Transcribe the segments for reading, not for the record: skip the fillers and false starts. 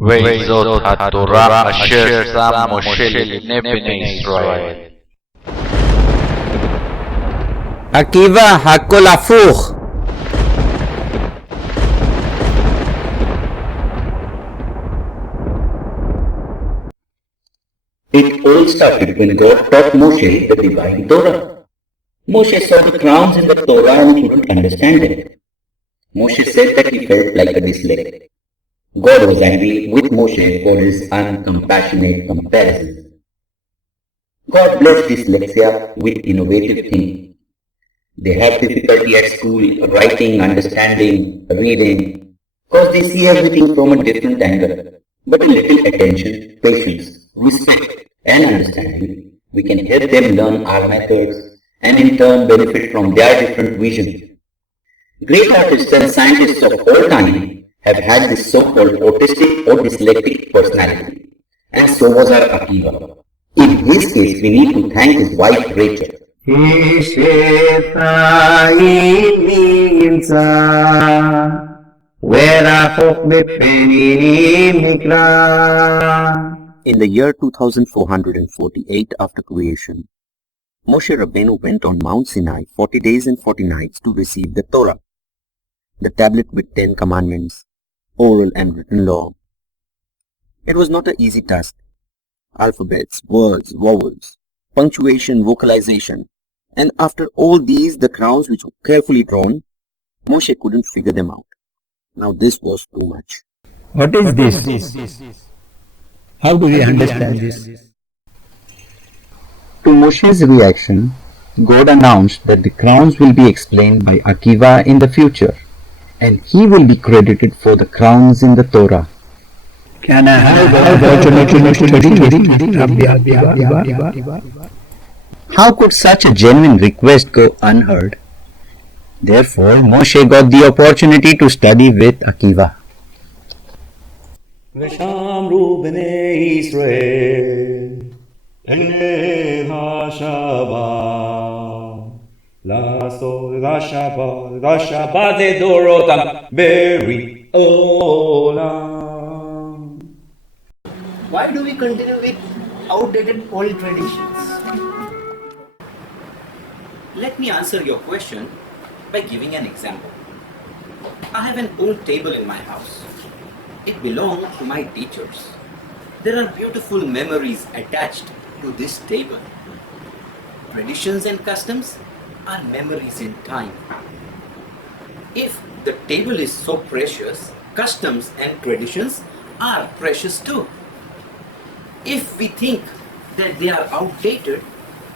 וזאת התורה אשר שם משה לפני בני ישראל. עקיבא, הכל הפוך. It all started when God taught Moshe the divine Torah. Moshe saw the crowns in the Torah and couldn't understand it. Moshe said that he felt like a dyslexic. God was angry with Moshe for his uncompassionate comparison. God blessed dyslexia with innovative thinking. They have difficulty at school writing, understanding, reading, because they see everything from a different angle. But a little attention, patience, respect, and understanding, we can help them learn our methods and in turn benefit from their different vision. Great artists and scientists of all time have had this so-called autistic or dyslexic personality, and so was our Akiva. In his case, we need to thank his wife Rachel. In the year 2448 after creation, Moshe Rabbeinu went on Mount Sinai 40 days and 40 nights to receive the Torah, the tablet with 10 commandments, oral and written law. It was not an easy task. Alphabets, words, vowels, punctuation, vocalization, and after all these, the crowns which were carefully drawn, Moshe couldn't figure them out. Now this was too much. What is this? How do we understand this? To Moshe's reaction, God announced that the crowns will be explained by Akiva in the future, and he will be credited for the crowns in the Torah. Can I have the opportunity to study Rabbi Akiva? How could such a genuine request go unheard? Therefore, Moshe got the opportunity to study with Akiva. ושמרו בני ישראל ליל השבת לעשות את השבת לדורותם בריאת עולם. Why do we continue with outdated old traditions? Let me answer your question by giving an example. I have an old table in my house. It belonged to my teachers. There are beautiful memories attached to this table. Traditions and customs are memories in time. If the table is so precious, customs and traditions are precious too. If we think that they are outdated,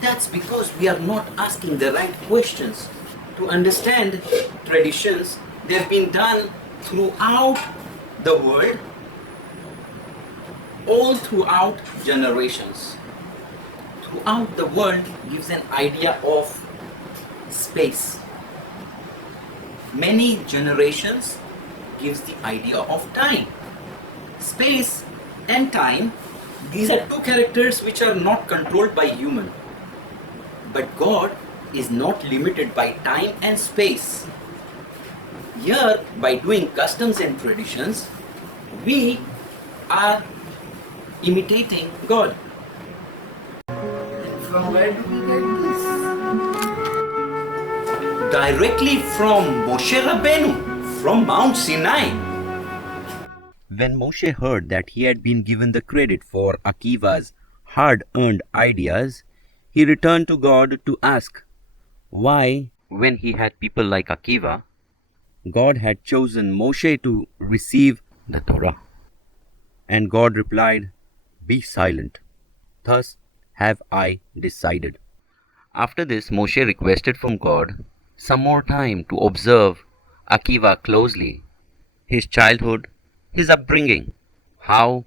that's because we are not asking the right questions. To understand traditions, they've been done throughout the world, all throughout generations. Throughout the world gives an idea of space. Many generations gives the idea of time. Space and time, these are two characters which are not controlled by human. But God is not limited by time and space. Here, by doing customs and traditions, we are imitating God. From where do we get this? Directly from Moshe Rabbeinu, from Mount Sinai. When Moshe heard that he had been given the credit for Akiva's hard-earned ideas, he returned to God to ask why, when he had people like Akiva, God had chosen Moshe to receive the Torah. And God replied, "Be silent. Thus have I decided." After this, Moshe requested from God some more time to observe Akiva closely, his childhood, his upbringing, how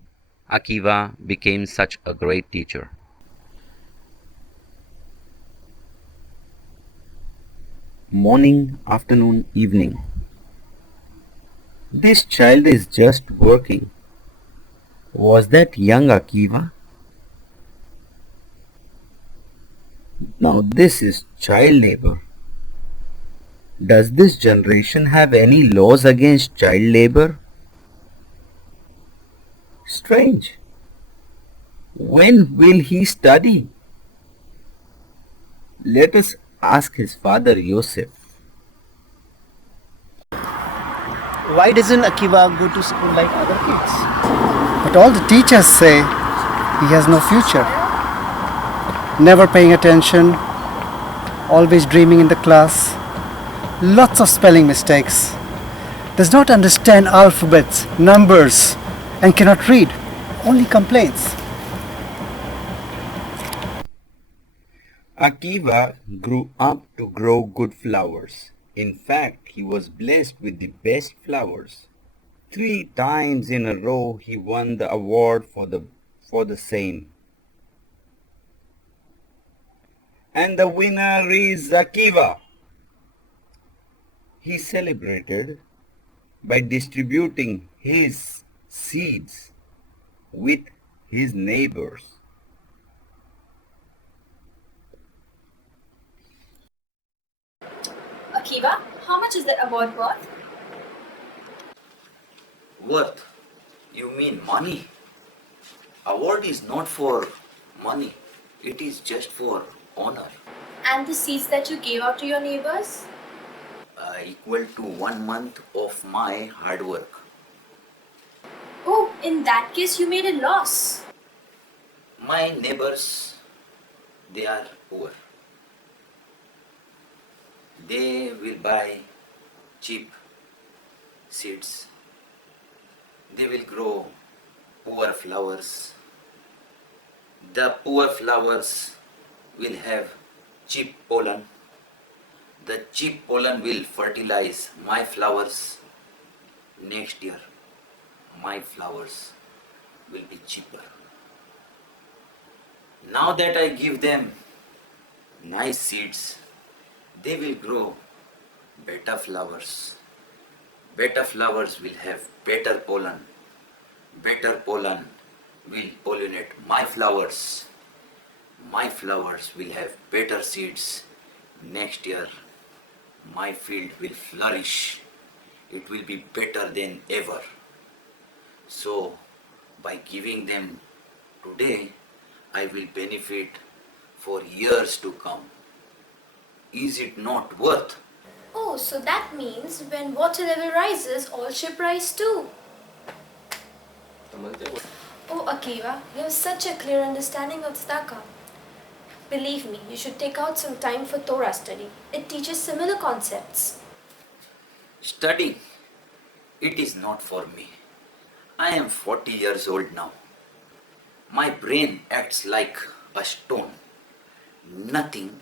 Akiva became such a great teacher. Morning, afternoon, evening. This child is just working. Was that young Akiva? Now this is child labor. Does this generation have any laws against child labor? Strange. When will he study? Let us ask his father Yosef. Why doesn't Akiva go to school like other kids? But all the teachers say he has no future. Never paying attention, always dreaming in the class, lots of spelling mistakes, does not understand alphabets, numbers, and cannot read, only complains. Akiva grew up to grow good flowers. In fact, he was blessed with the best flowers. 3 times in a row he won the award for the same. And the winner is Akiva. He celebrated by distributing his seeds with his neighbors. Akiva, how much is that award worth? Worth? You mean money? Award is not for money. It is just for honor. And the seeds that you gave out to your neighbors? Equal to 1 month of my hard work. Oh, in that case you made a loss. My neighbors, they are poor. They will buy cheap seeds. They will grow poor flowers. The poor flowers will have cheap pollen. The cheap pollen will fertilize my flowers. Next year, my flowers will be cheaper. Now that I give them nice seeds, they will grow better flowers. Better flowers will have better pollen. Better pollen will pollinate my flowers. My flowers will have better seeds. Next year, my field will flourish. It will be better than ever. So, by giving them today, I will benefit for years to come. Is it not worth? Oh, so that means when water level rises, all should rise too. Oh, Akiva, you have such a clear understanding of tzedakah. Believe me, you should take out some time for Torah study. It teaches similar concepts. Studying, it is not for me. I am 40 years old now. My brain acts like a stone. Nothing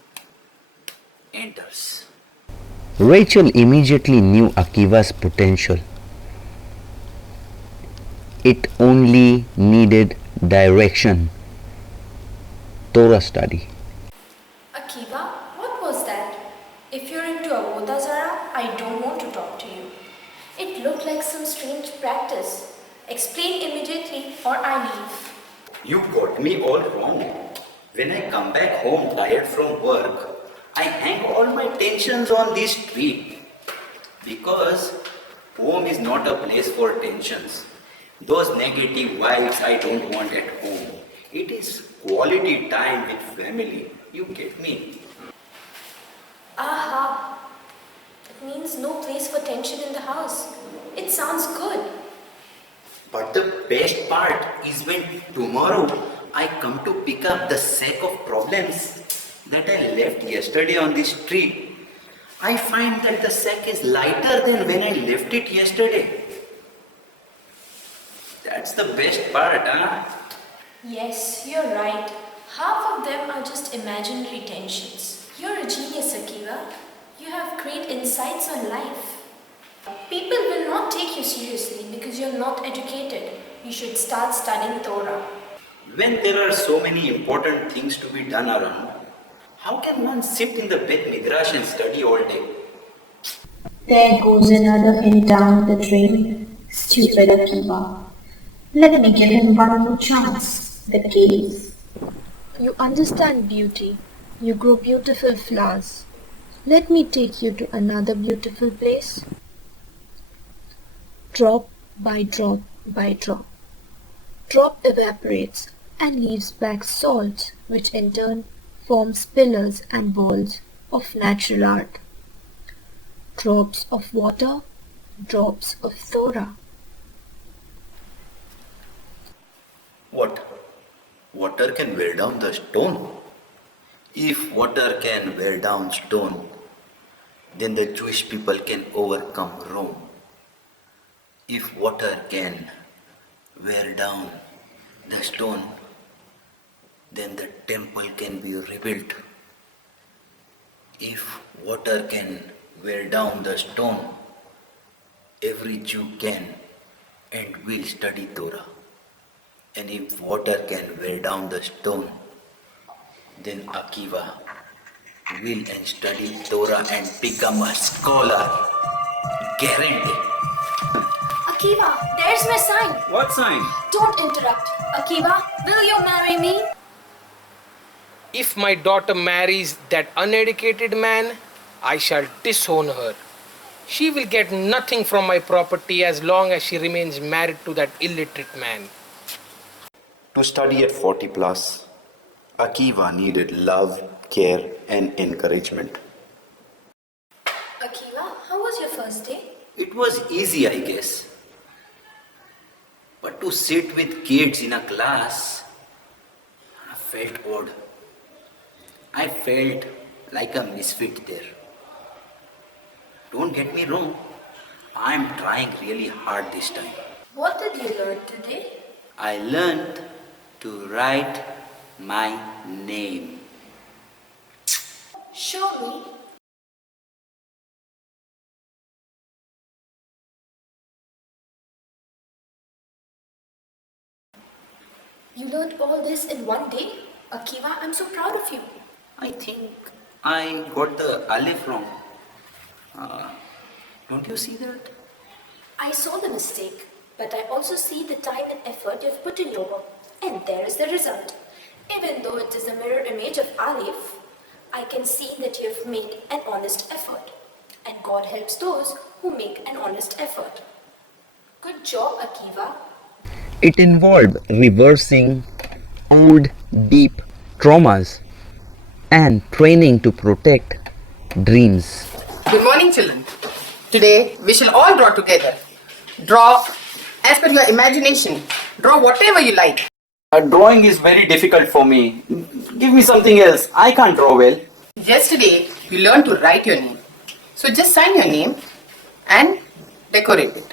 enters. Rachel immediately knew Akiva's potential. It only needed direction. Torah study. Akiva, what was that? If you're into Avodah Zarah, I don't want to talk to you. It looked like some strange practice. Explain immediately or I leave. You got me all wrong. When I come back home tired from work, I hang all my tensions on this tree. Because home is not a place for tensions. Those negative vibes I don't want at home. It is quality time with family. You get me? Aha! It means no place for tension in the house. It sounds good. But the best part is when tomorrow I come to pick up the sack of problems that I left yesterday on the street. I find that the sack is lighter than when I left it yesterday. That's the best part, huh? Yes, you're right. Half of them are just imaginary tensions. You're a genius, Akiva. You have great insights on life. People will not take you seriously because you're not educated. You should start studying Torah. When there are so many important things to be done around, how can one sit in the bed midrash and study all day? There goes another hint down the drain. Stupid Akiva. Let me give him one more chance. The cave. You understand beauty. You grow beautiful flowers. Let me take you to another beautiful place. Drop by drop by drop. Drop evaporates and leaves back salt, which in turn forms pillars and walls of natural art. Drops of water, drops of Torah. What? Water can wear down the stone? If water can wear down stone, then the Jewish people can overcome Rome. If water can wear down the stone, then the temple can be rebuilt. If water can wear down the stone, every Jew can and will study Torah. And if water can wear down the stone, then Akiva will and study Torah and become a scholar. Guaranteed. Akiva, there's my sign. What sign? Don't interrupt. Akiva, will you marry me? If my daughter marries that uneducated man, I shall disown her. She will get nothing from my property as long as she remains married to that illiterate man. To study at 40 plus, Akiva needed love, care, and encouragement. Akiva, how was your first day? It was easy, I guess. But to sit with kids in a class, I felt odd. I felt like a misfit there. Don't get me wrong, I'm trying really hard this time. What did you learn today? I learned to write my name. Show me. You learned all this in one day? Akiva, I'm so proud of you. I think I got the Aleph wrong. Don't you see that? I saw the mistake, but I also see the time and effort you've put in your work. And there is the result. Even though it is a mirror image of Aleph, I can see that you have made an honest effort. And God helps those who make an honest effort. Good job, Akiva. It involved reversing old deep traumas and training to protect dreams. Good morning, children. Today, we shall all draw together. Draw as per your imagination. Draw whatever you like. Drawing is very difficult for me. Give me something else. I can't draw well. Yesterday, you learned to write your name. So just sign your name and decorate it.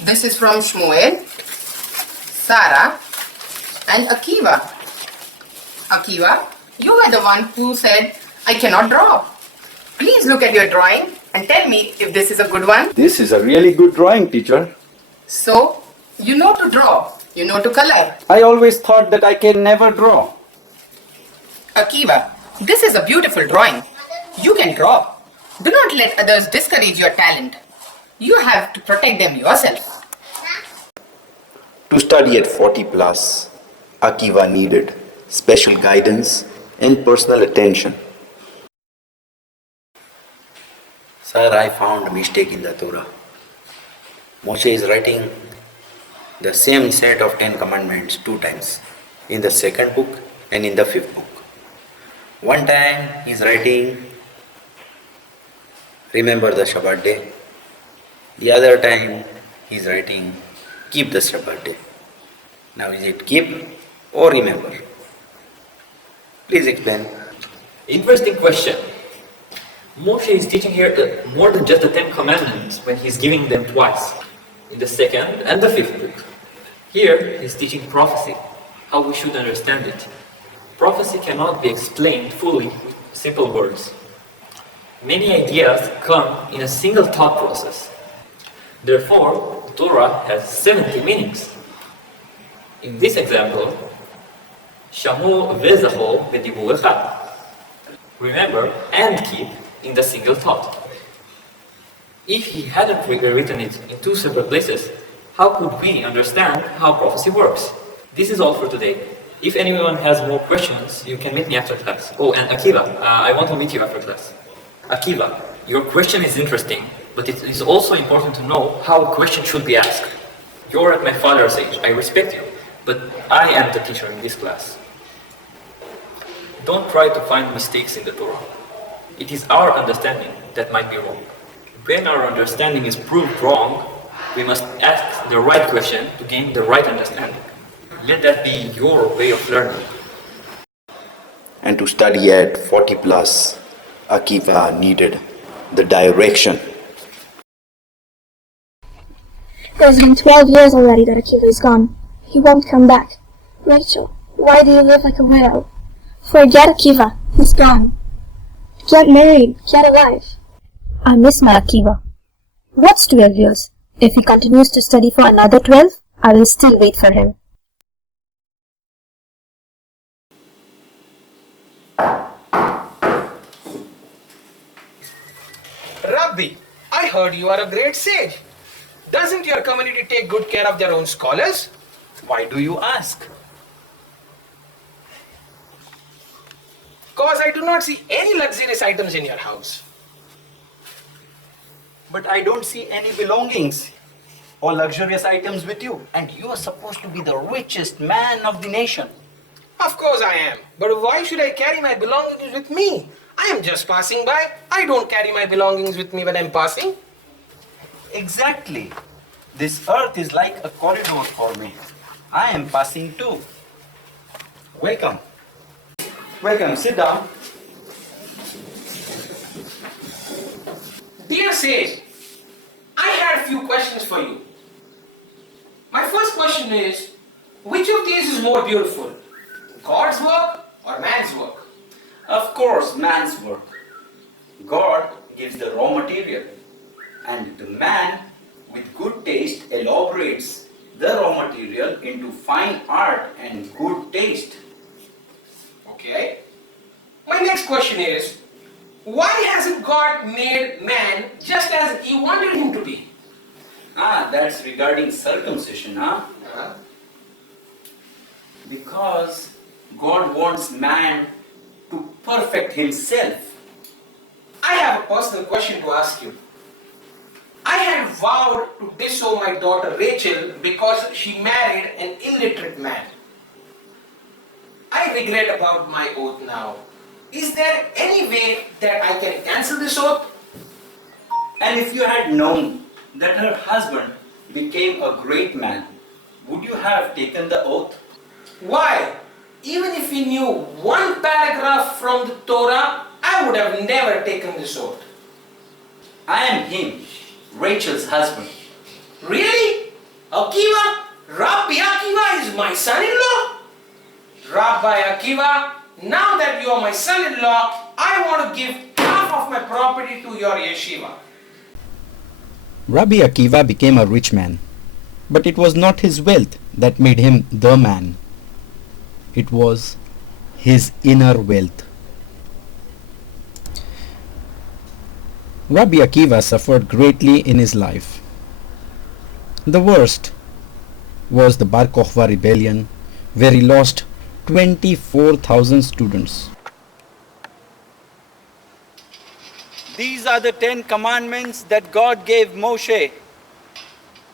This is from Shmuel, Sarah, and Akiva. Akiva, you were the one who said, I cannot draw. Please look at your drawing and tell me if this is a good one. This is a really good drawing, teacher. So, you know to draw, you know to color. I always thought that I can never draw. Akiva, this is a beautiful drawing. You can draw. Do not let others discourage your talent. You have to protect them yourself. To study at 40 plus, Akiva needed special guidance and personal attention. Sir, I found a mistake in the Torah. Moshe is writing the same set of 10 commandments 2 times, in the second book and in the 5th book. One time he is writing, remember the Shabbat day. The other time he is writing, keep the Shabbat day. Now is it keep or remember? Please explain. Interesting question. Moshe is teaching here more than just the 10 commandments when he's giving them twice, in the 2nd and the 5th book. Here he's teaching prophecy, how we should understand it. Prophecy cannot be explained fully with simple words. Many ideas come in a single thought process. Therefore, the Torah has 70 meanings. In this example, Shamu vezacho v'dibur echad. Remember and keep in the single thought. If he hadn't written it in 2 separate places, how could we understand how prophecy works? This is all for today. If anyone has more questions, you can meet me after class. Oh, and Akiva, I want to meet you after class. Akiva, your question is interesting, but it is also important to know how a question should be asked. You're at my father's age, I respect you, but I am the teacher in this class. Don't try to find mistakes in the Torah. It is our understanding that might be wrong. When our understanding is proved wrong, we must ask the right question to gain the right understanding. Let that be your way of learning. And to study at 40 plus, Akiva needed the direction. It's been 12 years already that Akiva is gone. He won't come back. Rachel, why do you live like a widow? Forget Akiva. He's gone. Get married. Get a wife. I miss my Akiva. What's 12 years? If he continues to study for another 12, I will still wait for him. Rabbi, I heard you are a great sage. Doesn't your community take good care of their own scholars? Why do you ask? Cause I do not see any luxurious items in your house. But I don't see any belongings or luxurious items with you. And you are supposed to be the richest man of the nation. Of course I am. But why should I carry my belongings with me? I am just passing by. I don't carry my belongings with me when I'm passing. Exactly. This earth is like a corridor for me. I am passing too. Welcome. Welcome, sit down. Dear sage, I had a few questions for you. My first question is, which of these is more beautiful? God's work or man's work? Of course, man's work. God gives the raw material, and the man with good taste elaborates the raw material into fine art and good taste. Okay. My next question is, why hasn't God made man just as he wanted him to be? That's regarding circumcision, huh? Because God wants man to perfect himself. I have a personal question to ask you. I had vowed to disown my daughter Rachel because she married an illiterate man. I regret about my oath now. Is there any way that I can cancel this oath? And if you had known that her husband became a great man, would you have taken the oath? Why? Even if we knew one paragraph from the Torah, I would have never taken this oath. I am him, Rachel's husband. Really? Akiva? Rabbi Akiva is my son-in-law? Rabbi Akiva, now that you are my son-in-law, I want to give half of my property to your yeshiva. Rabbi Akiva became a rich man, but it was not his wealth that made him the man. It was his inner wealth. Rabbi Akiva suffered greatly in his life. The worst was the Bar Kokhba rebellion, where he lost 24,000 students. These are the 10 commandments that God gave Moshe.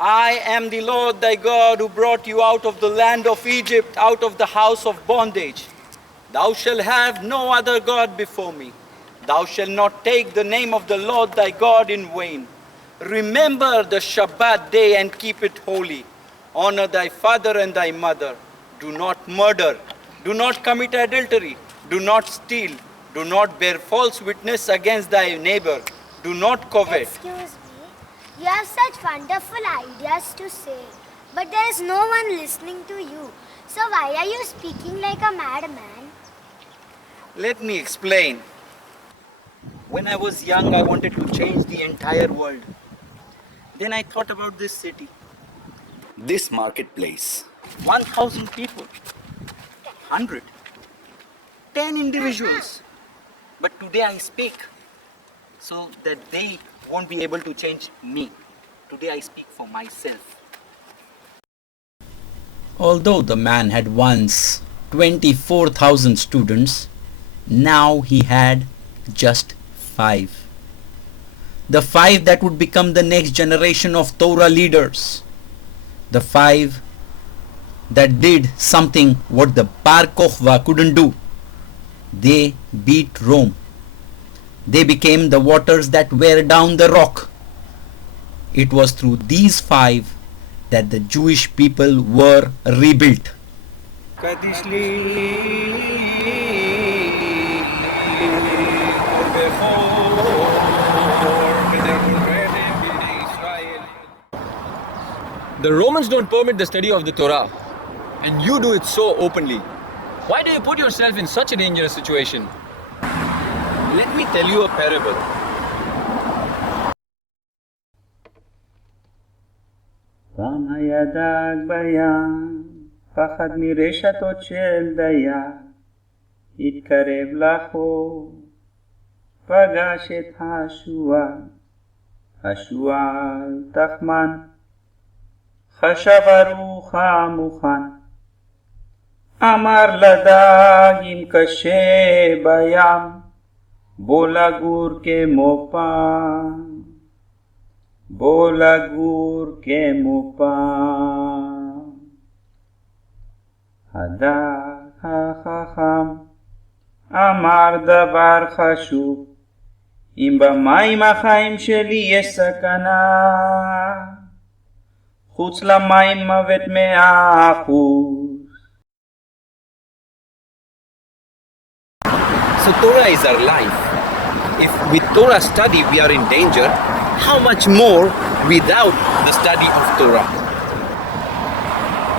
I am the Lord thy God who brought you out of the land of Egypt, out of the house of bondage. Thou shalt have no other God before me. Thou shalt not take the name of the Lord thy God in vain. Remember the Shabbat day and keep it holy. Honor thy father and thy mother. Do not murder. Do not commit adultery. Do not steal. Do not bear false witness against thy neighbor. Do not covet. Excuse me, you have such wonderful ideas to say, but there is no one listening to you. So why are you speaking like a madman? Let me explain. When I was young, I wanted to change the entire world. Then I thought about this city. This marketplace. 1,000 people. 100. 10 individuals. But today I speak so that they won't be able to change me. Today I speak for myself. Although the man had once 24,000 students, now he had just 5. The 5 that would become the next generation of Torah leaders. The 5 that did something what the Bar Kokhba couldn't do. They beat Rome. They became the waters that wear down the rock. It was through these 5 that the Jewish people were rebuilt. The Romans don't permit the study of the Torah, and you do it so openly. Why do you put yourself in such a dangerous situation? Let me tell you a parable. פעם היה דג בים, פחד מרשתות של דייג, התקרב לחוף, פגש את השועל, השועל תחמן, חשב ארוך מוכן, אמר לדג אם קשה בים, בוא לגור כמו פעם. בוא לגור כמו פעם. הדג החכם אמר דבר חשוב, אם במים החיים שלי יש סכנה, חוץ למים מוות 100%. So Torah is our life. If with Torah study we are in danger, how much more without the study of Torah?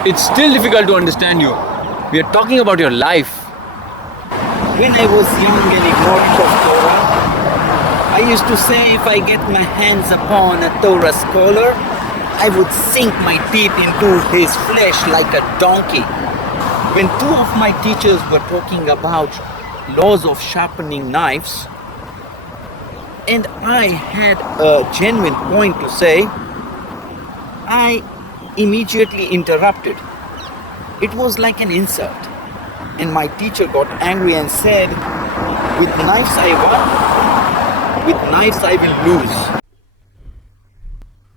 It's still difficult to understand you. We are talking about your life. When I was young and ignorant of Torah, I used to say if I get my hands upon a Torah scholar, I would sink my teeth into his flesh like a donkey. When 2 of my teachers were talking about laws of sharpening knives, and I had a genuine point to say, I immediately interrupted. It was like an insult. And my teacher got angry and said, with knives I won, with knives I will lose.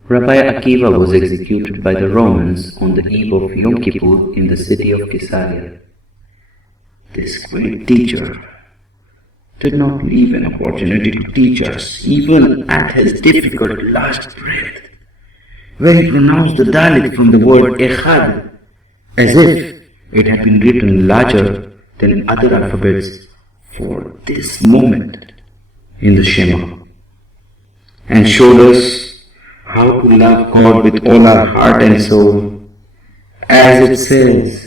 Rabbi Akiva was executed by the Romans on the eve of Yom Kippur in the city of Caesarea. This great teacher did not leave an opportunity to teach us, even at his difficult last breath, where he pronounced the Dalit from the word Echad, as if it had been written larger than other alphabets for this moment in the Shema, and showed us how to love God with all our heart and soul, as it says,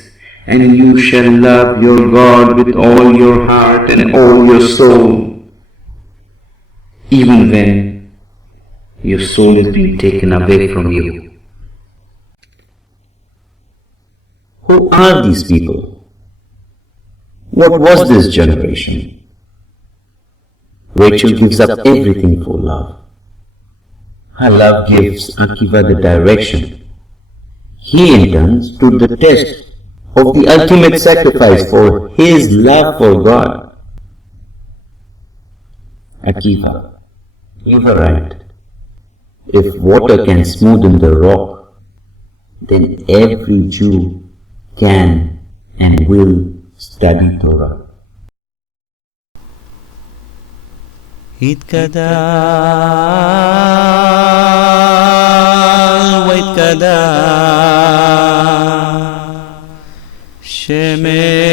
and you shall love your God with all your heart and all your soul, even when your soul is being taken away from you. Who are these people? What was this generation? Rachel gives up everything for love. Her love gives Akiva the direction. He in turn stood the test of the ultimate sacrifice for his love for God. Akiva, you were right. If water can smoothen the rock, then every Jew can and will study Torah. התקדל והתקדל שמש